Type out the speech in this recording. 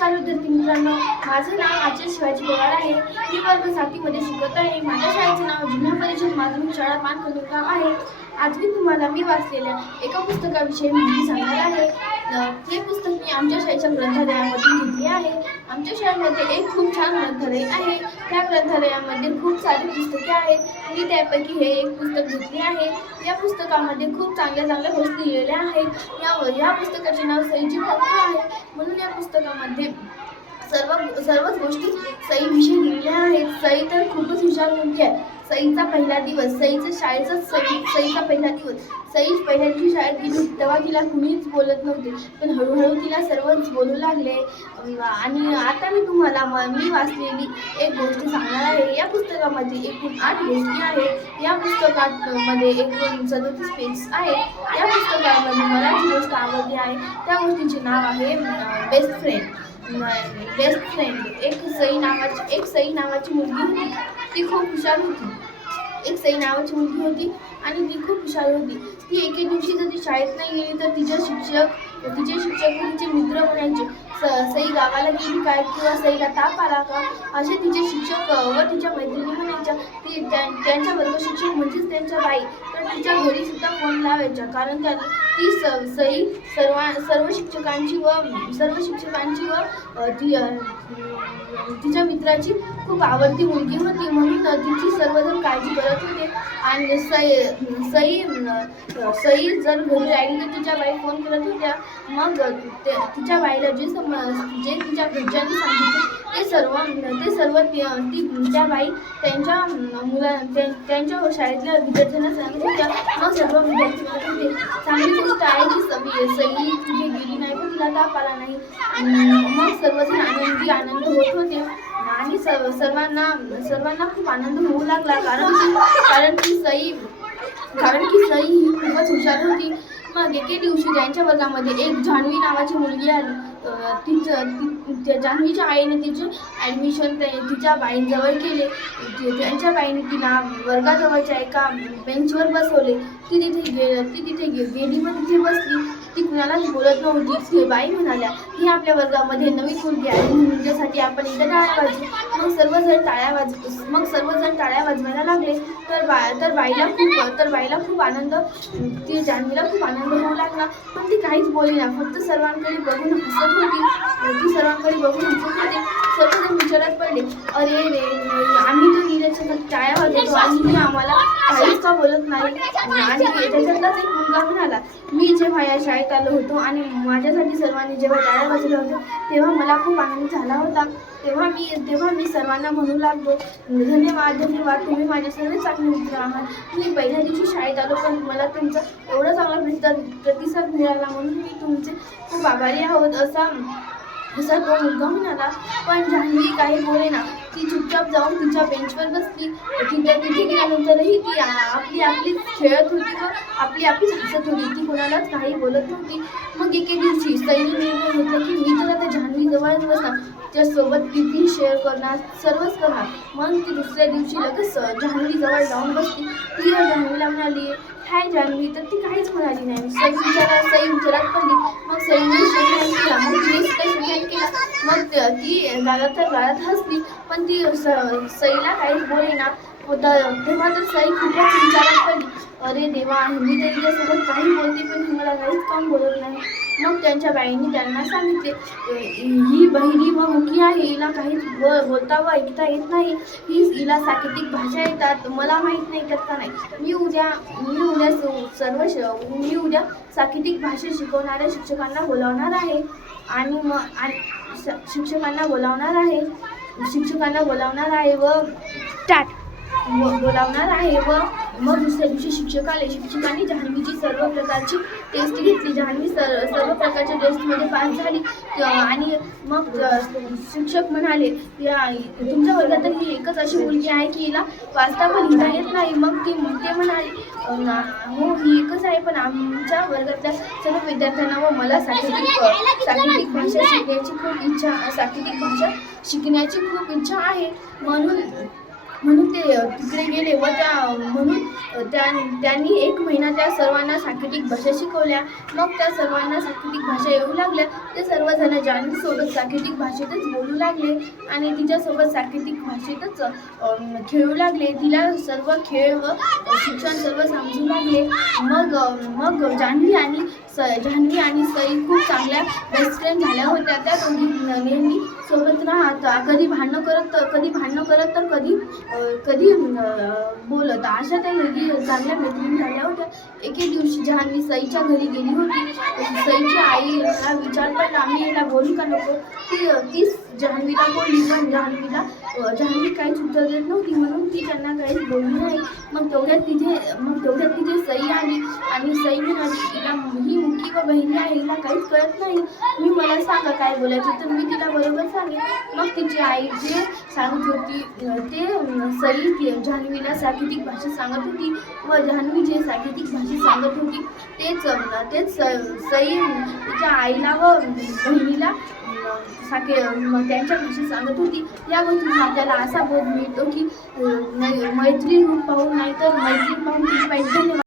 नमस्कार विद्यार्थी मित्रांनो. माझं नाव आचार्य शिवाजी पवार आहे. मी वर्ग साथीमध्ये शिकत आहे. माझ्या शाळेचं नाव जिल्हा परिषद माध्यमिक शाळा मानखंडगाव आहे. आज मी तुम्हाला मी वाचलेल्या एका पुस्तकाविषयी माहिती सांगणार आहे. हे पुस्तक मी आमच्या शाळेच्या ग्रंथालयामधून घेतले आहे. आमच्या शाळेमध्ये एक खूप छान ग्रंथालय आहे. त्या ग्रंथालयामध्ये खूप सारी पुस्तके आहेत मी त्यापैकी हे एक पुस्तक घेतले आहे. या पुस्तकामध्ये खूप चांगल्या चांगल्या गोष्टी लिहिलेल्या आहेत. या या पुस्तकाचे नाव सैची कथा आहे. म्हणून या पुस्तकामध्ये सर्व सर्वच गोष्टी सईविषयी लिहिल्या आहेत. सई तर खूपच हुशार मुलगी आहे. सईचा पहिला दिवस सईचा शाळेचा सई सईचा पहिला दिवस. सई पहिल्या दिवशी शाळेत गेली तेव्हा तिला कुणीच बोलत नव्हते. पण हळूहळू तिला सर्वच बोलू लागले. आणि आता मी तुम्हाला मी वाचलेली एक गोष्ट सांगणार आहे. या पुस्तकामध्ये एकूण आठ गोष्टी आहेत. या पुस्तकात मध्ये एकूण सदतीस पेज आहेत. या पुस्तकामध्ये मला जी गोष्ट आवडली आहे. त्या गोष्टीचे नाव आहे बेस्ट फ्रेंड बेस्ट फ्रेंड एक सई नावाची एक सई नावाची मुलगी होती. ती खूप हुशार होती. एक सई नावाची मुलगी होती आणि ती खूप हुशार होती. ती एके दिवशी जर ती शाळेत नाही गेली तर तिचे शिक्षक तिचे शिक्षक तिचे मित्र म्हणायचे स सई गावाला गेली काय? किंवा सईला ताप आला का? असे तिचे शिक्षक व तिच्या मैत्रिणी म्हणायच्या ती त्यांच्या वर्ग शिक्षक म्हणजेच त्यांच्या बाई. तर तिच्या घरीसुद्धा फोन लावायच्या कारण त्या ती स सई सर्व सर्व शिक्षकांची व सर्व शिक्षकांची व ती तिच्या मित्राची खूप आवडती मुलगी होती. म्हणून तिची सर्वजण काळजी करत होते. आणि सई सई सई जर घरी राहिली तर तिच्या बाई फोन करत होत्या. मग ते तिच्या बाईला जे सम जे तिच्या घरच्यांनी सांगितले ते सर्व ते सर्व ती त्या बाई त्यांच्या मुला त्यां- त्यांच्या शाळेतल्या विद्यार्थ्यांना सांगत होत्या. मग सर्व विद्यार्थी म्हणत होते चांगली गोष्ट आहे की म्हणजे सई तुझी गेली नाही पण तिला ताप आला नाही. मग सर्वजण आनंदी आनंद होत होते. आणि सर्व सर्वांना सर्वांना खूप आनंद होऊ लागला. कारण कारण की सई कारण की सई ही खूपच हुशार होती. मग एके दिवशी त्यांच्या वर्गामध्ये एक जान्हवी नावाची मुलगी आली. तिचं जान्हवीच्या आईने तिचे ॲडमिशन तिच्या बाईंजवळ केले. त्यांच्या बाईने तिला वर्गाजवळच्या एका बेंचवर बसवले. ती तिथे गे ती तिथे गे गेली मग तिथे बसली. ती कुणालाच बोलत नव्हती. ती बाई म्हणाल्या ही आपल्या वर्गामध्ये नवीन मुलगी आहे म्हणून तिच्यासाठी आपण इथं टाळ्या वाजू मग सर्वजण टाळ्या वाज मग सर्वजण टाळ्या वाजवायला लागले. तर बा तर बाईला खूप तर बाईला खूप आनंद ती जान्हवीला खूप आनंद होऊ लागला. पण ती काहीच बोलेना फक्त सर्वांकडे बघून हसत होती. ती सर्वांकडे बघून हसत होती. सर्वजण विचारात पडले अरे रे आम्ही तो हिऱ्याच्या टाळ्या वाजवतो आणि ही आम्हाला काहीच का बोलत नाही? आणि त्याच्यातलाच एक मुलगा म्हणाला मी जेव्हा या शाळेत आलो होतो आणि माझ्यासाठी सर्वांनी जेव्हा टाळ्या वाजवल्या होत्या तेव्हा मला खूप आनंद झाला होता. तेव्हा मी तेव्हा मी सर्वांना म्हणू लागलो धन्यवाद धन्यवाद तुम्ही माझे सर्व चांगले मित्र आहात. मी पहिल्या दिवशी शाळेत आलो पण मला तुमचा एवढा चांगला प्रतिसाद मिळाला म्हणून मी तुमचे खूप आभारी आहोत. असा असा तो मुलगा म्हणाला पण जान्हवी काही बोलेना ती चुपचाप जाऊन तिच्या बेंचवर बसली. तिथे तिथे गेल्यानंतरही ती आपली आपली खेळत होती व आपली आपलीच हसत होती. ती कोणालाच काही बोलत नव्हती. मग एके दिवशी सैनी निर्णय घेतला की मी तर आता जान्हवी जवळच बसणार त्यासोबत किती शेअर करणार सर्वच करणार. मग ती दुसऱ्या दिवशी लगेच जान्हवी जवळ जाऊन बसली. ती या जान्हवीला म्हणाली हाय जान्हवी तर ती काहीच म्हणाली नाही. सई विचारा सई विचारात पडली. मग सईने शेकहँड केला. मग तिने सुद्धा शेकहँड केला. मग ती गाळत तर गाळत हसली. पण ती स- सईला काहीच बोलेना. होता तेव्हा तर सई खूपच विचारात पडली. अरे देवा मी तर काही बोलते पण ही मला काहीच काम बोलत नाही. मग त्यांच्या बाईंनी त्यांना सांगितले ही बहिरी व मुखी आहे हिला काहीच ब- बोलता व ऐकता येत नाही. ही हिला साकेतिक भाषा येतात मला माहीत नाही येतात का नाही. मी उद्या मी उद्या सर्व श मी उद्या साकेतिक भाषा शिकवणाऱ्या शिक्षकांना बोलावणार आहे. आणि मग आणि श- शिक्षकांना बोलावणार आहे शिक्षकांना बोलावणार आहे व टाट. बोलावणार आहे. व मग दुसऱ्या दिवशी शिक्षक आले. शिक्षकांनी जान्हवीची सर्व प्रकारची टेस्ट घेतली. जान्हवी सर सर्व प्रकारच्या टेस्टमध्ये पास झाली. आणि मग शिक्षक म्हणाले या तुमच्या वर्गात ही एकच अशी मुलगी आहे की हिला वाचता पण लिहिता येत नाही. मग ती ते म्हणाली हो ही एकच आहे पण आमच्या वर्गातल्या सर्व विद्यार्थ्यांना व मला साकेतिक साकेतिक भाषा शिकण्याची खूप इच्छा साकेतिक भाषा शिकण्याची खूप इच्छा आहे. म्हणून म्हणून ते तिकडे गेले व त्या म्हणून त्या त्यांनी एक महिना त्या सर्वांना सांकेतिक भाषा शिकवल्या. मग त्या सर्वांना सांकेतिक भाषा येऊ लागल्या. ते सर्वजण जान्हवीसोबत सांकेतिक भाषेतच बोलू लागले आणि तिच्यासोबत सांकेतिक भाषेतच खेळू लागले. तिला सर्व खेळ व शिक्षण सर्व समजू लागले. मग मग जान्हवी आणि स जान्हवी आणि सई खूप चांगल्या बेस्ट फ्रेंड झाल्या होत्या. त्या दोघी नेहमी सोबत राहत. कधी भांडणं करत कधी भांडणं करत तर कधी कधी बोलत. अशा त्या दोघी चांगल्या मैत्रिणी झाल्या होत्या. एके दिवशी जहानवी सईच्या घरी गेली होती. सईच्या आईला विचार पडला आम्ही याला बोलू का नको? ती ती जहानवीला बोलली. पण जहानवीला जहानवी काहीच उत्तर देत नव्हती. म्हणून ती त्यांना काहीच बोलली नाही. मग तेवढ्यात तिथे मग तेवढ्यात तिथे सई आली. आणि सई म्हणाली तिला ही मुकी व बहिणी आहे. हिला काहीच कळत नाही. तुम्ही मला सांगा काय बोलायचं. तर मी तिला बरोबर सांगेन. मग तिची आई जे सांगत होती ते सई जान्हवीला सांकेतिक भाषा सांगत होती व जान्हवी जे सांकेतिक भाषा सांगत होती तेच तेच स- सई तिच्या आईला व बहिणीला साखे साके त्यांच्या भाषेत सांगत होती. या गोष्टीतून आपल्याला असा बोध मिळतो की अ, मैत्रीण पाहून नाही तर मैत्रीण पाहून पाहिजे